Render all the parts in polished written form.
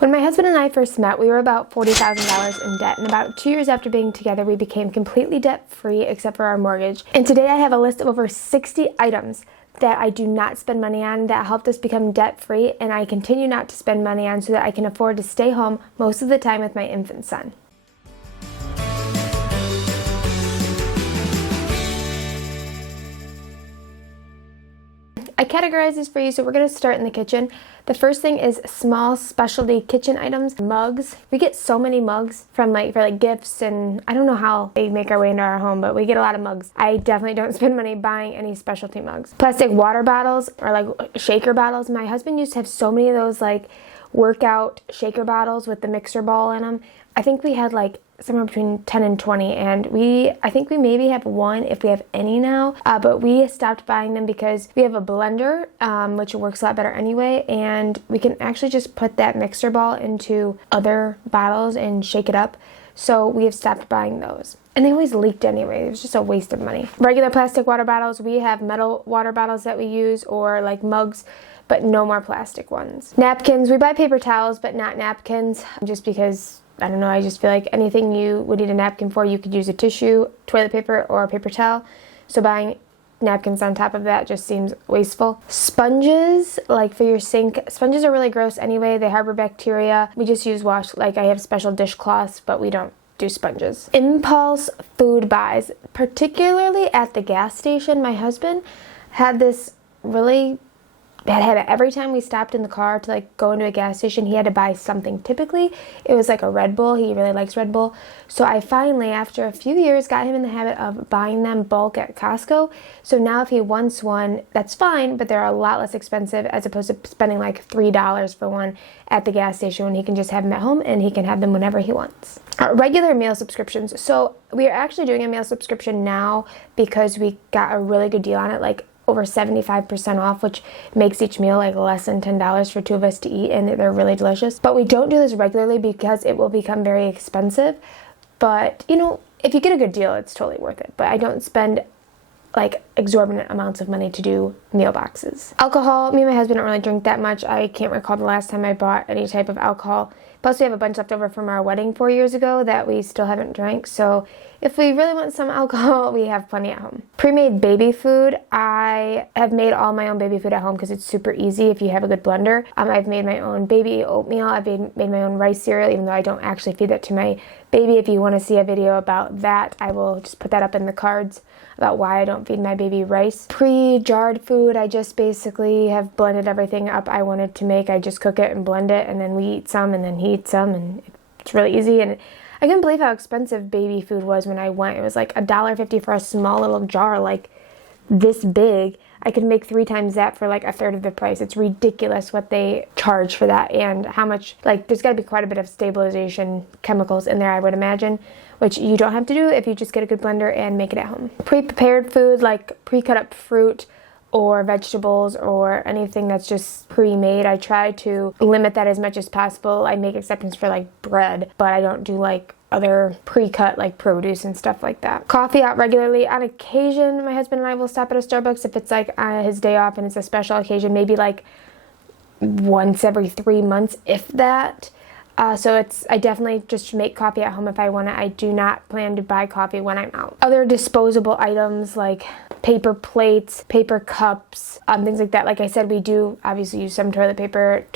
When my husband and I first met, we were about $40,000 in debt, and about 2 years after being together, we became completely debt-free except for our mortgage. And today I have a list of over 60 items that I do not spend money on that helped us become debt-free, and I continue not to spend money on so that I can afford to stay home most of the time with my infant son. I categorize these for you, so we're going to start in the kitchen. The first thing is small specialty kitchen items, mugs. We get so many mugs from for gifts, and I don't know how they make our way into our home, but we get a lot of mugs. I definitely don't spend money buying any specialty mugs. Plastic water bottles or shaker bottles. My husband used to have so many of those workout shaker bottles with the mixer ball in them. I think we had somewhere between 10 and 20, and I think we maybe have one if we have any now, but we stopped buying them because we have a blender, which works a lot better anyway, and we can actually just put that mixer ball into other bottles and shake it up, so we have stopped buying those. And they always leaked anyway. It was just a waste of money. Regular plastic water bottles, we have metal water bottles that we use, or mugs, but no more plastic ones. Napkins, we buy paper towels, but not napkins, just because I don't know, I just feel like anything you would need a napkin for, you could use a tissue, toilet paper, or a paper towel. So buying napkins on top of that just seems wasteful. Sponges, for your sink. Sponges are really gross anyway. They harbor bacteria. We just use I have special dishcloths, but we don't do sponges. Impulse food buys, particularly at the gas station. My husband had this really bad habit. Every time we stopped in the car to go into a gas station, he had to buy something. Typically it was a Red Bull. He really likes Red Bull. So I finally, after a few years, got him in the habit of buying them bulk at Costco. So now if he wants one, that's fine, but they're a lot less expensive as opposed to spending $3 for one at the gas station, when he can just have them at home and he can have them whenever he wants. Regular meal subscriptions. So we are actually doing a meal subscription now because we got a really good deal on it, over 75% off, which makes each meal less than $10 for two of us to eat, and they're really delicious. But we don't do this regularly because it will become very expensive. But if you get a good deal, it's totally worth it. But I don't spend exorbitant amounts of money to do meal boxes. Alcohol, me and my husband don't really drink that much. I can't recall the last time I bought any type of alcohol. Plus we have a bunch left over from our wedding 4 years ago that we still haven't drank, so if we really want some alcohol, we have plenty at home. Pre-made baby food. I have made all my own baby food at home because it's super easy if you have a good blender. I've made my own baby oatmeal. I've made my own rice cereal, even though I don't actually feed that to my baby. If you want to see a video about that, I will just put that up in the cards about why I don't feed my baby rice. Pre-jarred food, I just basically have blended everything up I wanted to make. I just cook it and blend it, and then we eat some, and then he eats some, and it's really easy. And I couldn't believe how expensive baby food was when I went. It was $1.50 for a small little jar this big. I could make 3 times that for a third of the price. It's ridiculous what they charge for that, and how much, there's got to be quite a bit of stabilization chemicals in there, I would imagine, which you don't have to do if you just get a good blender and make it at home. Pre-prepared food, pre-cut up fruit or vegetables or anything that's just pre-made, I try to limit that as much as possible. I make exceptions for bread, but I don't do other pre-cut produce and stuff like that. Coffee out regularly. On occasion, my husband and I will stop at a Starbucks if it's his day off and it's a special occasion, maybe once every 3 months, if that. So I definitely just make coffee at home if I want it. I do not plan to buy coffee when I'm out. Other disposable items paper plates, paper cups, things like that. Like I said, we do obviously use some toilet paper,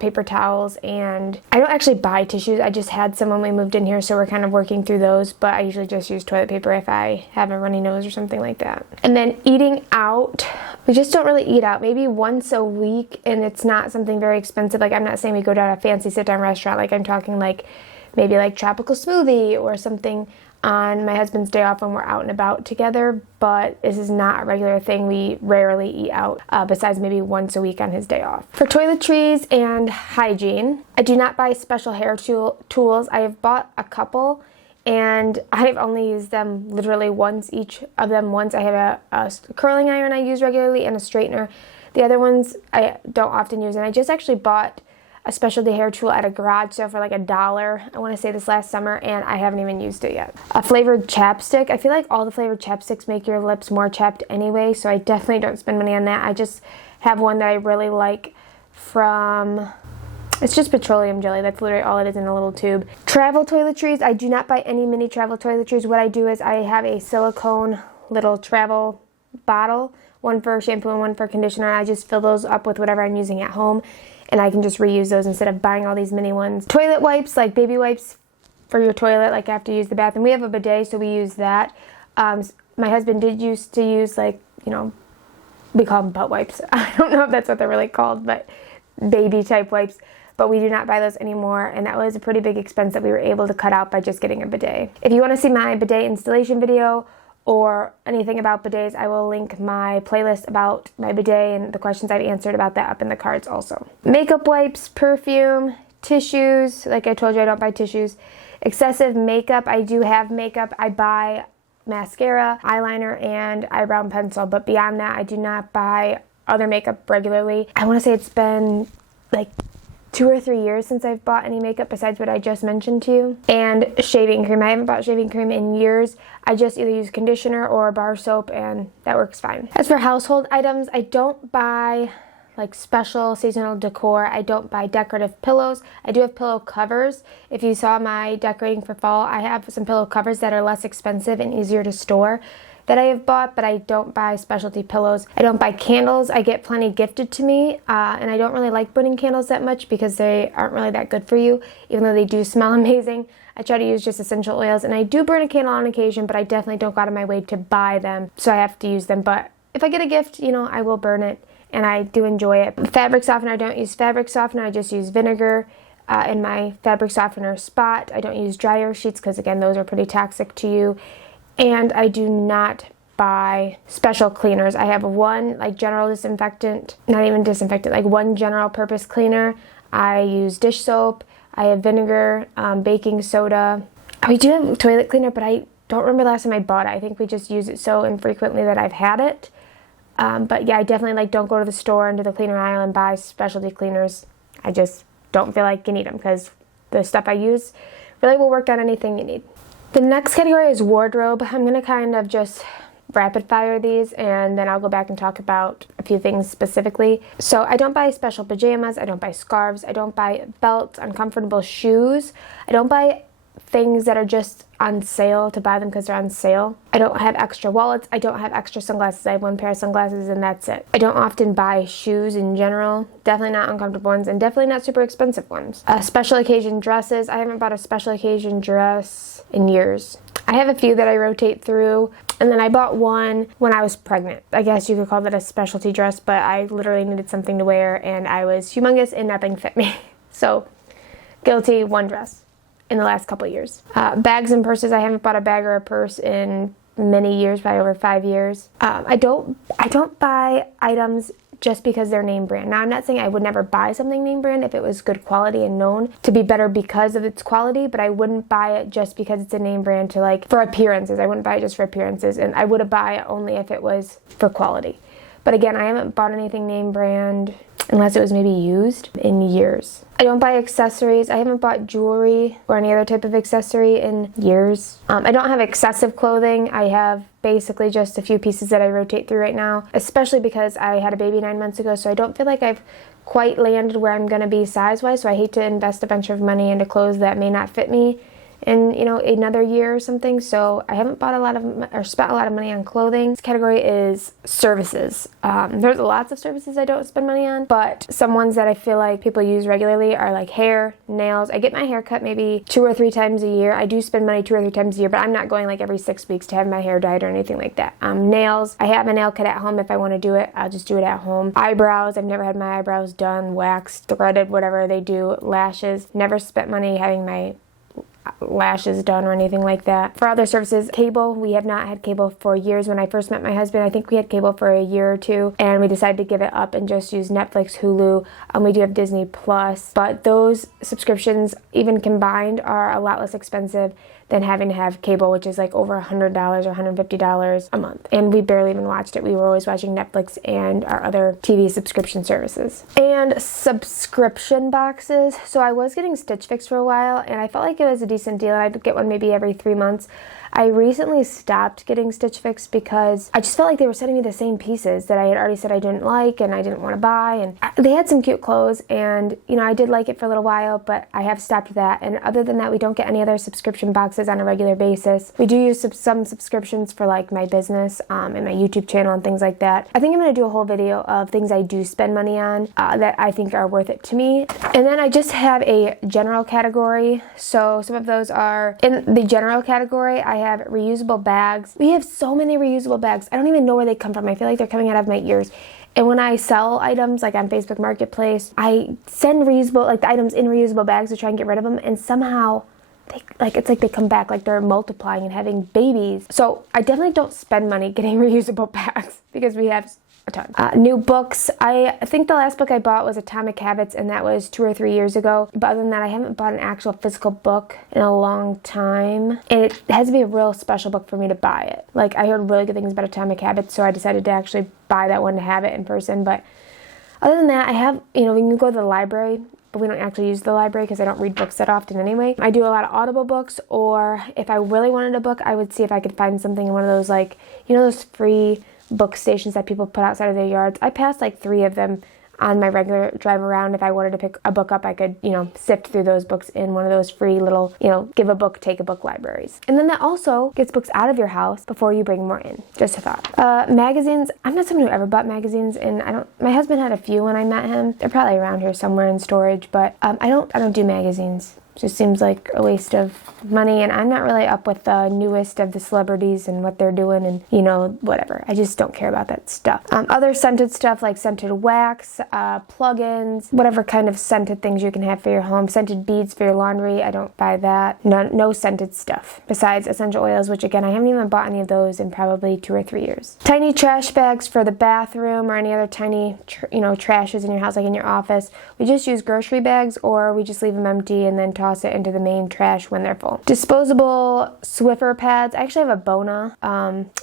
paper towels, and I don't actually buy tissues. I just had some when we moved in here, so we're kind of working through those, but I usually just use toilet paper if I have a runny nose or something like that. And then eating out, we just don't really eat out. Maybe once a week, and it's not something very expensive. I'm not saying we go to a fancy sit-down restaurant. I'm talking maybe tropical smoothie or something on my husband's day off when we're out and about together, but this is not a regular thing. We rarely eat out, besides maybe once a week on his day off. For toiletries and hygiene, I do not buy special hair tools. I have bought a couple, and I've only used them literally once, each of them once. I have a curling iron I use regularly and a straightener. The other ones I don't often use, and I just actually bought a specialty hair tool at a garage sale for $1. I want to say this last summer, and I haven't even used it yet. A flavored chapstick. I feel like all the flavored chapsticks make your lips more chapped anyway, so I definitely don't spend money on that. I just have one that I really like from It's just petroleum jelly. That's literally all it is in a little tube. Travel toiletries. I do not buy any mini travel toiletries. What I do is I have a silicone little travel bottle, one for shampoo and one for conditioner. I just fill those up with whatever I'm using at home, and I can just reuse those instead of buying all these mini ones. Toilet wipes, like baby wipes for your toilet, like after you use the bathroom. We have a bidet, so we use that. My husband did used to use, like, you know, we call them butt wipes. I don't know if that's what they're really called, but baby type wipes. But we do not buy those anymore, and that was a pretty big expense that we were able to cut out by just getting a bidet. If you want to see my bidet installation video or anything about bidets, I will link my playlist about my bidet and the questions I've answered about that up in the cards also. Makeup wipes, perfume, tissues. Like I told you, I don't buy tissues. Excessive makeup. I do have makeup. I buy mascara, eyeliner, and eyebrow pencil, but beyond that, I do not buy other makeup regularly. I want to say it's been like 2 or 3 years since I've bought any makeup besides what I just mentioned to you. And shaving cream. I haven't bought shaving cream in years. I just either use conditioner or bar soap, and that works fine. As for household items, I don't buy like special seasonal decor. I don't buy decorative pillows. I do have pillow covers. If you saw my decorating for fall, I have some pillow covers that are less expensive and easier to store that I have bought, but I don't buy specialty pillows. I don't buy candles. I get plenty gifted to me, and I don't really like burning candles that much because they aren't really that good for you, even though they do smell amazing. I try to use just essential oils, and I do burn a candle on occasion, but I definitely don't go out of my way to buy them, so I have to use them. But if I get a gift, you know, I will burn it, and I do enjoy it. Fabric softener, I don't use fabric softener. I just use vinegar in my fabric softener spot. I don't use dryer sheets because, again, those are pretty toxic to you. And I do not buy special cleaners. I have one like general disinfectant, not even disinfectant, like one general purpose cleaner. I use dish soap. I have vinegar, baking soda. We do have toilet cleaner, but I don't remember the last time I bought it. I think we just use it so infrequently that I've had it. But yeah, I definitely like don't go to the store and to the cleaner aisle and buy specialty cleaners. I just don't feel like you need them because the stuff I use really will work on anything you need. The next category is wardrobe. I'm going to kind of just rapid fire these, and then I'll go back and talk about a few things specifically. So I don't buy special pajamas. I don't buy scarves. I don't buy belts, uncomfortable shoes. I don't buy things that are just on sale to buy them because they're on sale. I don't have extra wallets. I don't have extra sunglasses. I have one pair of sunglasses and that's it. I don't often buy shoes in general. Definitely not uncomfortable ones, and definitely not super expensive ones. Special occasion dresses. I haven't bought a special occasion dress in years. I have a few that I rotate through, and then I bought one when I was pregnant. I guess you could call that a specialty dress, but I literally needed something to wear and I was humongous and nothing fit me. So guilty, one dress in the last couple of years. Bags and purses. I haven't bought a bag or a purse in many years, probably over 5 years. I don't buy items just because they're name brand. Now, I'm not saying I would never buy something name brand if it was good quality and known to be better because of its quality, but I wouldn't buy it just because it's a name brand to like for appearances. I wouldn't buy it just for appearances, and I would buy it only if it was for quality. But again, I haven't bought anything name brand unless it was maybe used in years. I don't buy accessories. I haven't bought jewelry or any other type of accessory in years. I don't have excessive clothing. I have basically just a few pieces that I rotate through right now, especially because I had a baby 9 months ago, so I don't feel like I've quite landed where I'm going to be size-wise, so I hate to invest a bunch of money into clothes that may not fit me in, you know, another year or something. So I haven't bought a lot of or spent a lot of money on clothing. This category is services. There's lots of services I don't spend money on, but some ones that I feel like people use regularly are like hair, nails. I get my hair cut maybe 2 or 3 times a year. I do spend money 2 or 3 times a year, but I'm not going like every 6 weeks to have my hair dyed or anything like that. Nails. I have a nail kit at home. If I want to do it, I'll just do it at home. Eyebrows. I've never had my eyebrows done, waxed, threaded, whatever they do. Lashes. Never spent money having my lashes done or anything like that. For other services, cable, we have not had cable for years. When I first met my husband, I think we had cable for a year or 2, and we decided to give it up and just use Netflix, Hulu. We do have Disney Plus, but those subscriptions, even combined, are a lot less expensive than having to have cable, which is like over $100 or $150 a month. And we barely even watched it. We were always watching Netflix and our other TV subscription services. And subscription boxes. So I was getting Stitch Fix for a while, and I felt like it was a decent deal. I'd get one maybe every 3 months. I recently stopped getting Stitch Fix because I just felt like they were sending me the same pieces that I had already said I didn't like and I didn't want to buy. And they had some cute clothes, and you know, I did like it for a little while, but I have stopped that. And other than that, we don't get any other subscription boxes on a regular basis. We do use some subscriptions for like my business and my YouTube channel and things like that. I think I'm going to do a whole video of things I do spend money on that I think are worth it to me. And then I just have a general category. So some of those are in the general category. I have reusable bags. We have so many reusable bags. I don't even know where they come from. I feel like they're coming out of my ears. And when I sell items like on Facebook Marketplace, I send reusable, like the items in reusable bags to try and get rid of them, and somehow it's like they come back, like they're multiplying and having babies. So I definitely don't spend money getting reusable bags because we have a ton. New books. I think the last book I bought was Atomic Habits, and that was 2 or 3 years ago. But other than that, I haven't bought an actual physical book in a long time. And it has to be a real special book for me to buy it. Like, I heard really good things about Atomic Habits, so I decided to actually buy that one to have it in person. But other than that, I have, you know, we can go to the library, but we don't actually use the library because I don't read books that often anyway. I do a lot of Audible books, or if I really wanted a book, I would see if I could find something in one of those, like, you know, those free book stations that people put outside of their yards. I passed like 3 of them on my regular drive around. If I wanted to pick a book up, I could, you know, sift through those books in one of those free little, you know, give a book, take a book libraries. And then that also gets books out of your house before you bring more in. Just a thought. Magazines. I'm not someone who ever bought magazines, and my husband had a few when I met him. They're probably around here somewhere in storage, but I don't do magazines. Just seems like a waste of money, and I'm not really up with the newest of the celebrities and what they're doing, and you know, whatever. I just don't care about that stuff. Other scented stuff like scented wax, plug-ins, whatever kind of scented things you can have for your home. Scented beads for your laundry. I don't buy that. No scented stuff besides essential oils, which again, I haven't even bought any of those in probably 2 or 3 years. Tiny trash bags for the bathroom or any other tiny trashes in your house, like in your office. We just use grocery bags, or we just leave them empty and then toss it into the main trash when they're full. Disposable Swiffer pads. I actually have a Bona.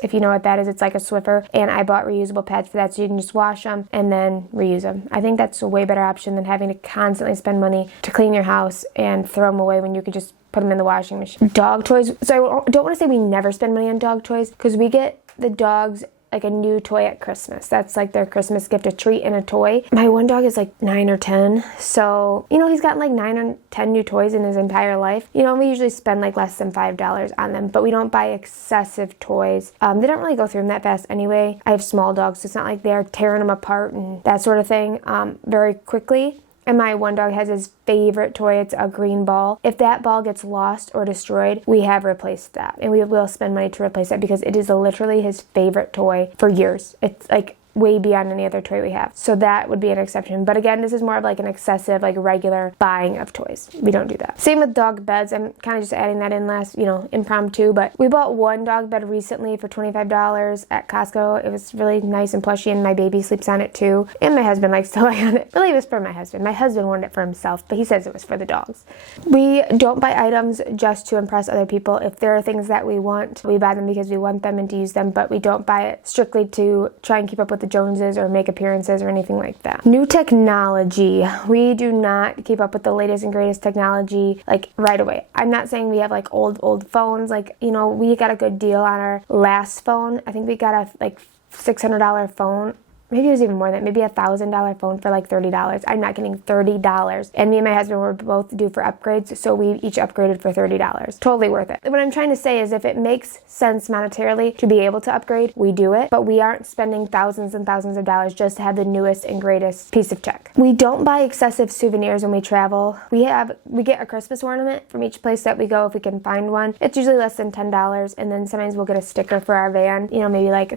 If you know what that is, it's like a Swiffer, and I bought reusable pads for that, so you can just wash them and then reuse them. I think that's a way better option than having to constantly spend money to clean your house and throw them away when you could just put them in the washing machine. Dog toys. So I don't want to say we never spend money on dog toys, because we get the dogs like a new toy at Christmas. That's like their Christmas gift, a treat and a toy. My one dog is like 9 or 10, so you know, he's gotten like 9 or 10 new toys in his entire life. You know, we usually spend like less than $5 on them, but we don't buy excessive toys. They don't really go through them that fast anyway. I have small dogs, so it's not like they're tearing them apart and that sort of thing very quickly. And my one dog has his favorite toy. It's a green ball. If that ball gets lost or destroyed, we have replaced that. And we will spend money to replace it because it is literally his favorite toy for years. It's like way beyond any other toy we have. So that would be an exception. But again, this is more of like an excessive, like regular buying of toys. We don't do that. Same with dog beds. I'm kind of just adding that in last, you know, impromptu. But we bought one dog bed recently for $25 at Costco. It was really nice and plushy, and my baby sleeps on it too. And my husband likes to lay on it. Really, it was for my husband. My husband wanted it for himself, but he says it was for the dogs. We don't buy items just to impress other people. If there are things that we want, we buy them because we want them and to use them, but we don't buy it strictly to try and keep up with the Joneses or make appearances or anything like that. New technology. We do not keep up with the latest and greatest technology like right away. I'm not saying we have like old phones. Like, you know, we got a good deal on our last phone. I think we got a like $600 phone. Maybe it was even more than that, maybe $1,000 phone for like $30. I'm not getting $30. And me and my husband were both due for upgrades, so we each upgraded for $30. Totally worth it. What I'm trying to say is if it makes sense monetarily to be able to upgrade, we do it, but we aren't spending thousands and thousands of dollars just to have the newest and greatest piece of tech. We don't buy excessive souvenirs when we travel. We get a Christmas ornament from each place that we go if we can find one. It's usually less than $10, and then sometimes we'll get a sticker for our van, you know, maybe like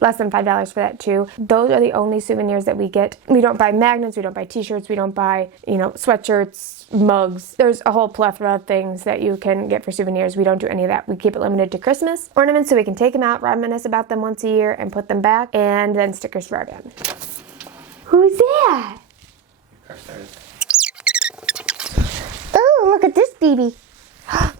less than $5 for that too. Those are the only souvenirs that we get. We don't buy magnets, we don't buy t-shirts, we don't buy, you know, sweatshirts, mugs. There's a whole plethora of things that you can get for souvenirs. We don't do any of that. We keep it limited to Christmas ornaments so we can take them out, reminisce about them once a year, and put them back, and then stickers for our van. Who's that? Oh, look at this baby.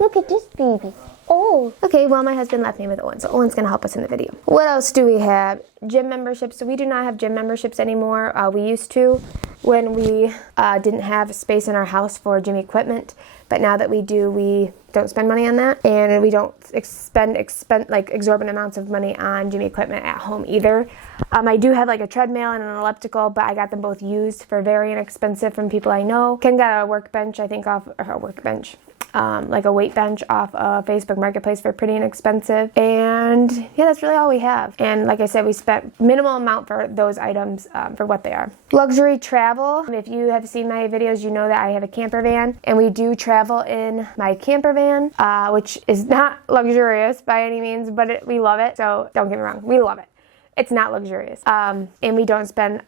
Look at this baby. Oh, okay, well, my husband left me with Owen, so Owen's gonna help us in the video. What else do we have? Gym memberships. So we do not have gym memberships anymore. We used to when we didn't have space in our house for gym equipment, but now that we do, we don't spend money on that, and we don't spend like exorbitant amounts of money on gym equipment at home either. I do have like a treadmill and an elliptical, but I got them both used for very inexpensive from people I know. Ken got a workbench, I think, off a workbench. Like a weight bench off of Facebook Marketplace for pretty inexpensive. And yeah, that's really all we have. And like I said, we spent minimal amount for those items for what they are. Luxury travel. If you have seen my videos, you know that I have a camper van, and we do travel in my camper van, which is not luxurious by any means, but we love it. So don't get me wrong, we love it. It's not luxurious. And we don't spend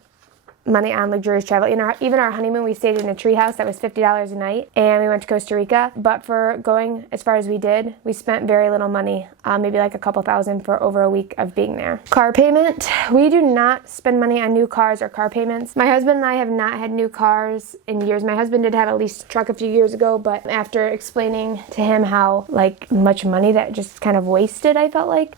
money on luxurious travel. Even our honeymoon, we stayed in a tree house that was $50 a night, and we went to Costa Rica. But for going as far as we did, we spent very little money, maybe like a couple thousand for over a week of being there. Car payment. We do not spend money on new cars or car payments. My husband and I have not had new cars in years. My husband did have a leased truck a few years ago, but after explaining to him how like much money that just kind of wasted, I felt like,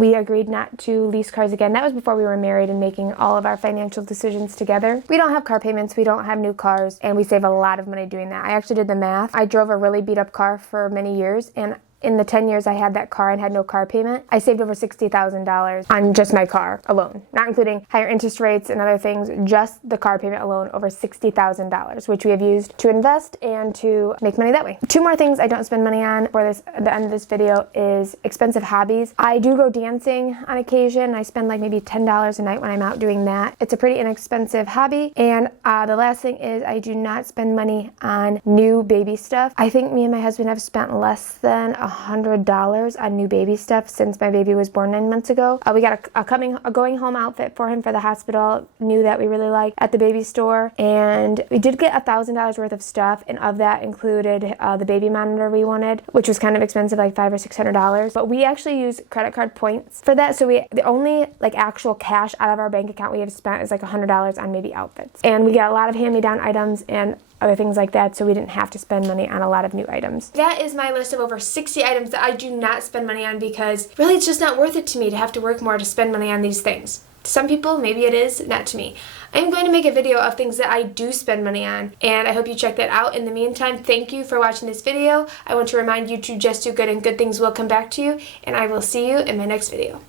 we agreed not to lease cars again. That was before we were married and making all of our financial decisions together. We don't have car payments, we don't have new cars, and we save a lot of money doing that. I actually did the math. I drove a really beat up car for many years, and in the 10 years I had that car and had no car payment, I saved over $60,000 on just my car alone, not including higher interest rates and other things, just the car payment alone, over $60,000, which we have used to invest and to make money that way. Two more things I don't spend money on for the end of this video is expensive hobbies. I do go dancing on occasion. I spend like maybe $10 a night when I'm out doing that. It's a pretty inexpensive hobby. And the last thing is I do not spend money on new baby stuff. I think me and my husband have spent less than $100 on new baby stuff since my baby was born 9 months ago. We got a going home outfit for him for the hospital, new that we really liked at the baby store, and we did get $1,000 worth of stuff, and of that included the baby monitor we wanted, which was kind of expensive, like $500 or $600. But we actually use credit card points for that, so the only like actual cash out of our bank account we have spent is like $100 on baby outfits, and we got a lot of hand-me-down items and other things like that, so we didn't have to spend money on a lot of new items. That is my list of over 60 items that I do not spend money on because really it's just not worth it to me to have to work more to spend money on these things. To some people, maybe it is, not to me. I'm going to make a video of things that I do spend money on, and I hope you check that out. In the meantime, thank you for watching this video. I want to remind you to just do good, and good things will come back to you, and I will see you in my next video.